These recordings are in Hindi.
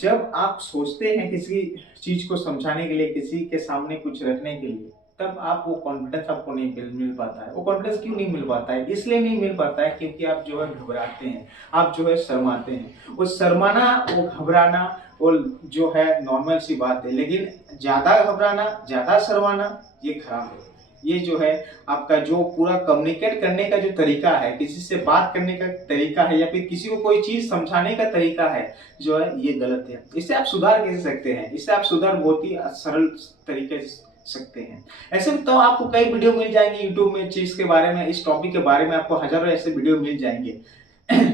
जब आप सोचते हैं किसी चीज को समझाने के लिए, किसी के सामने कुछ रखने के लिए, तब आप वो कॉन्फिडेंस आपको नहीं मिल पाता है। वो कॉन्फिडेंस क्यों नहीं मिल पाता है? इसलिए नहीं मिल पाता है क्योंकि आप जो है घबराते हैं, आप जो है शर्माते हैं। वो शर्माना, वो घबराना, वो जो है नॉर्मल सी बात है, लेकिन ज्यादा घबराना, ज्यादा शर्माना, ये खराब है। ये जो है आपका जो पूरा कम्युनिकेट करने का जो तरीका है, किसी से बात करने का तरीका है, या फिर किसी को कोई चीज समझाने का तरीका है, जो है ये गलत है। इससे आप सुधार कैसे सकते हैं? इससे आप सुधार बहुत ही सरल तरीके से सकते हैं। ऐसे में तो आपको कई वीडियो मिल जाएंगे यूट्यूब में चीज के बारे में, इस टॉपिक के बारे में आपको हजारों ऐसे वीडियो मिल जाएंगे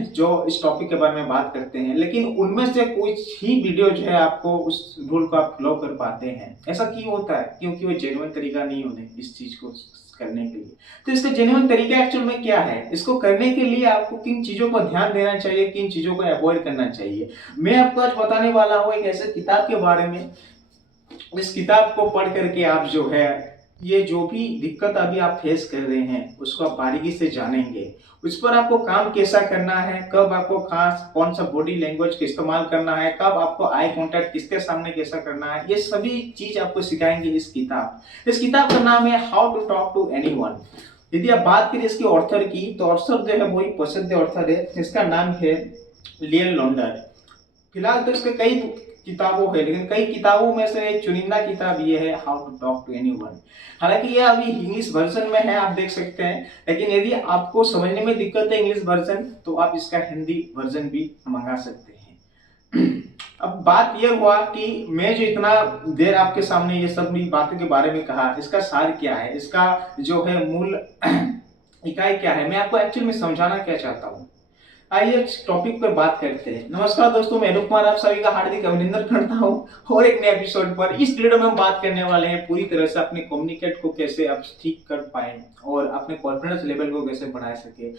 जो इस टॉपिक के बारे में बात करते हैं, लेकिन उनमें से कुछ ही वीडियो जो है आपको उस रूल को आप फॉलो कर पाते हैं। ऐसा क्यों होता है? क्योंकि वो जेन्युइन तरीका नहीं होने इस चीज को करने के लिए। तो इसका जेन्युइन तरीका एक्चुअल में क्या है? इसको करने के लिए आपको किन चीजों पर ध्यान देना चाहिए, किन चीजों को अवॉइड करना चाहिए, मैं आपको आज बताने वाला हूँ एक ऐसे किताब के बारे में। इस किताब को पढ़ करके आप जो है ये जो भी दिक्कत अभी आप फेस कर रहे हैं उसको आप बारीकी से जानेंगे। उस पर आपको काम कैसा करना है, कब आपको खास कौन सा बॉडी लैंग्वेज का इस्तेमाल करना है, कब आपको आई कांटेक्ट किसके सामने कैसा करना है, ये सभी चीज आपको सिखाएंगे इस किताब। इस किताब का नाम है how to talk to anyone. यदि आप बात करें इसके ऑथर की, तो ऑथर जो है वही प्रसिद्ध ऑथर है, जिसका नाम है लियन लॉन्डर। फिलहाल तो इसके कई किताबों है, लेकिन कई किताबों में से एक चुनिंदा किताब ये है how to talk to anyone. हालांकि ये अभी इंग्लिश वर्जन में है, आप देख सकते हैं, लेकिन यदि आपको समझने में दिक्कत है इंग्लिश वर्जन, तो आप इसका हिंदी वर्जन भी मंगा सकते हैं। अब बात यह हुआ कि मैं जो इतना देर आपके सामने ये सब बातों के बारे में कहा, इसका सार क्या है, इसका जो है मूल इकाई क्या है, मैं आपको एक्चुअल में समझाना क्या चाहता हूँ। आइए इस टॉपिक पर बात करते हैं। नमस्कार दोस्तों, मैं अनूप कुमार आप सभी का हार्दिक अभिनंदन करता हूं और एक नए एपिसोड पर। इस वीडियो में हम बात करने वाले हैं पूरी तरह से अपने कम्युनिकेट को कैसे आप ठीक कर पाए और अपने कॉन्फिडेंस लेवल को कैसे बढ़ा सके,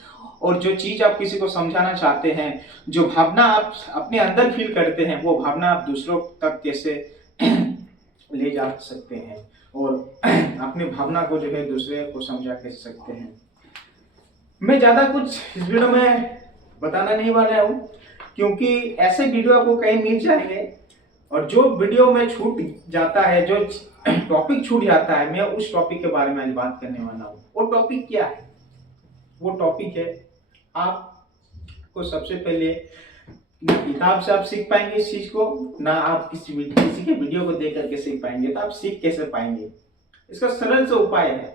और जो चीज आप किसी को समझाना चाहते हैं, जो भावना आप अपने अंदर फील करते हैं, वो भावना आप दूसरों तक कैसे ले जा सकते हैं, और अपनी भावना को जो है दूसरे को समझा कैसे सकते हैं। मैं ज्यादा कुछ इस वीडियो में बताना नहीं वाला हूँ, क्योंकि ऐसे वीडियो आपको कहीं मिल जाएंगे, और जो वीडियो में छूट जाता है, जो टॉपिक छूट जाता है, मैं उस टॉपिक के बारे में आज बात करने वाला हूँ। वो टॉपिक क्या है? वो टॉपिक है, आपको सबसे पहले ना किताब से आप सीख पाएंगे इस चीज को, ना आप किसी के वीडियो को देख करके सीख पाएंगे। तो आप सीख कैसे पाएंगे? इसका सरल सा उपाय है,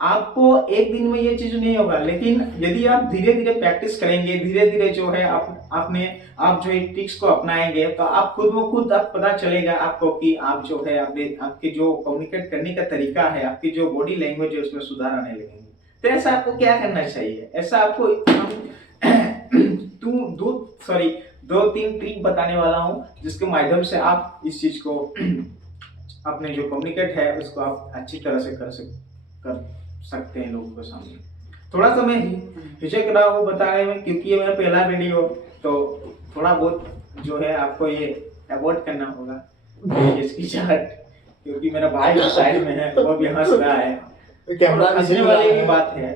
आपको एक दिन में ये चीज नहीं होगा, लेकिन यदि आप धीरे धीरे प्रैक्टिस करेंगे, धीरे धीरे जो है आप जो ट्रिक्स को अपनाएंगे, तो आप खुद ब खुद आप पता चलेगा आपको कि आप जो है आपके जो कम्युनिकेट करने का तरीका है, आपकी जो बॉडी लैंग्वेज है, उसमें सुधार आने लगेंगे। तो ऐसा आपको क्या करना चाहिए? ऐसा आपको दो तीन ट्रिक बताने वाला हूँ, जिसके माध्यम से आप इस चीज को अपने जो कम्युनिकेट है उसको आप अच्छी तरह से कर सकते हैं लोगों के सामने। थोड़ा सा मैं हिचक रहा हूँ बताने में, क्योंकि ये मेरा पहला वीडियो, तो थोड़ा बहुत जो है आपको ये अवॉइड करना होगा इसकी चार्ट, क्योंकि मेरा भाई जो साइड में है वो भी हंस रहा है। हंसने वाली की बात है,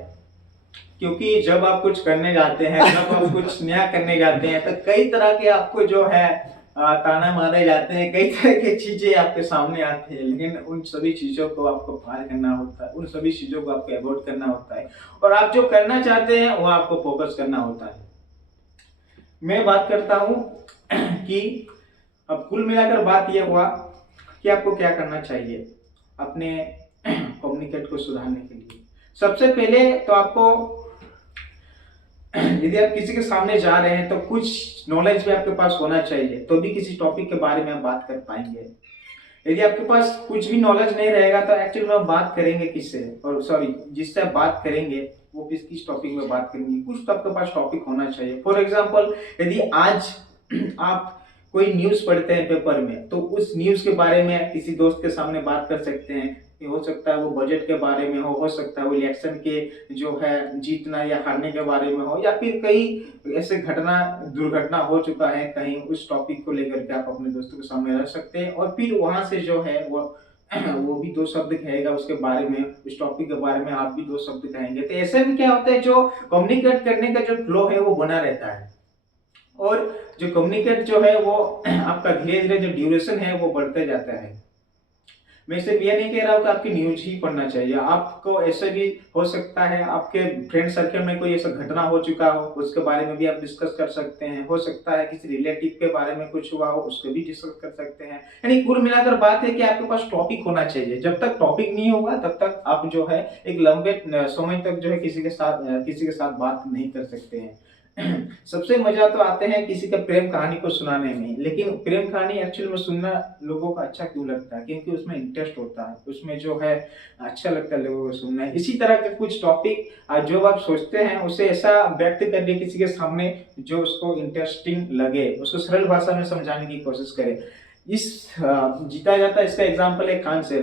क्योंकि जब आप कुछ करने जाते हैं, जब आप कुछ नया करने जाते हैं, तो कई तरह के आपको जो है ताना मारे जाते हैं, कई तरह की चीजें आपके सामने आती है, लेकिन उन सभी चीजों को आपको पार करना होता है, उन सभी चीजों को आपको अवॉइड करना होता है, और आप जो करना चाहते हैं वो आपको फोकस करना होता है। मैं बात करता हूँ कि अब कुल मिलाकर बात यह हुआ कि आपको क्या करना चाहिए अपने कम्युनिकेट को सुधारने के लिए। सबसे पहले तो आपको, यदि आप किसी के सामने जा रहे हैं, तो कुछ नॉलेज भी आपके पास होना चाहिए, तो भी किसी टॉपिक के बारे में आप बात कर पाएंगे। यदि आपके पास कुछ भी नॉलेज नहीं रहेगा, तो एक्चुअली में आप बात करेंगे किससे, और जिससे आप बात करेंगे वो किस टॉपिक में बात करेंगे। कुछ तो आपके पास टॉपिक होना चाहिए। फॉर एग्जाम्पल, यदि आज आप कोई न्यूज पढ़ते हैं पेपर में, तो उस न्यूज के बारे में किसी दोस्त के सामने बात कर सकते हैं। हो सकता है वो बजट के बारे में हो सकता है वो इलेक्शन के जो है जीतना या हारने के बारे में हो, या फिर कई ऐसे दुर्घटना हो चुका है कहीं, उस टॉपिक को लेकर के आप अपने दोस्तों के सामने रख सकते हैं, और फिर वहां से जो है वो भी दो शब्द कहेगा उसके बारे में, उस टॉपिक के बारे में आप भी दो शब्द कहेंगे। तो ऐसे में क्या होता है, जो कम्युनिकेट करने का जो फ्लो है वो बना रहता है। और जो कम्युनिकेट जो है वो आपका धीरे धीरे जो ड्यूरेशन है वो बढ़ते जाता है। मैं सिर्फ ये नहीं कह रहा हूँ कि आपकी न्यूज ही पढ़ना चाहिए, आपको ऐसे भी हो सकता है आपके फ्रेंड सर्कल में कोई ऐसा घटना हो चुका हो, उसके बारे में भी आप डिस्कस कर सकते हैं। हो सकता है किसी रिलेटिव के बारे में कुछ हुआ हो, उसको भी डिस्कस कर सकते हैं। यानी कुल मिलाकर बात है कि आपके पास टॉपिक होना चाहिए। जब तक टॉपिक नहीं होगा तब तक आप जो है एक लंबे समय तक जो है किसी के साथ बात नहीं कर सकते हैं। सबसे मजा तो आते हैं किसी का प्रेम कहानी को सुनाने में, लेकिन प्रेम कहानी एक्चुअल में सुनना लोगों को अच्छा क्यों लगता है? क्योंकि उसमें इंटरेस्ट होता है, उसमें जो है अच्छा लगता है लोगों को सुनना। इसी तरह के कुछ टॉपिक जो आप सोचते हैं उसे ऐसा व्यक्त करिए किसी के सामने जो उसको इंटरेस्टिंग लगे, उसको सरल भाषा में समझाने की कोशिश करें। इस जीता जाता इसका एग्जाम्पल है खान सर,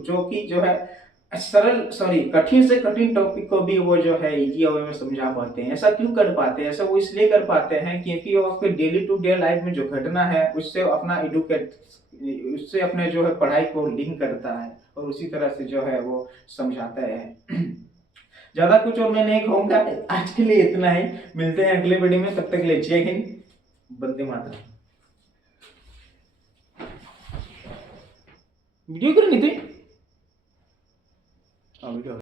जो कि जो है कठिन से कठिन टॉपिक को भी वो जो है इजी वे में समझा पाते हैं। ऐसा क्यों कर पाते हैं? ऐसा वो इसलिए कर पाते हैं क्योंकि वो आपके डेली टू डे लाइफ में जो घटना है उससे अपने जो है पढ़ाई को लिंक करता है और उसी तरह से जो है वो समझाता है। ज्यादा कुछ और मैं नहीं कहूंगा, आज के लिए इतना ही। मिलते हैं अगले वीडियो में, तब तक के लिए जय हिंद, वंदे मातरम। वीडियो क्यों नहीं थी?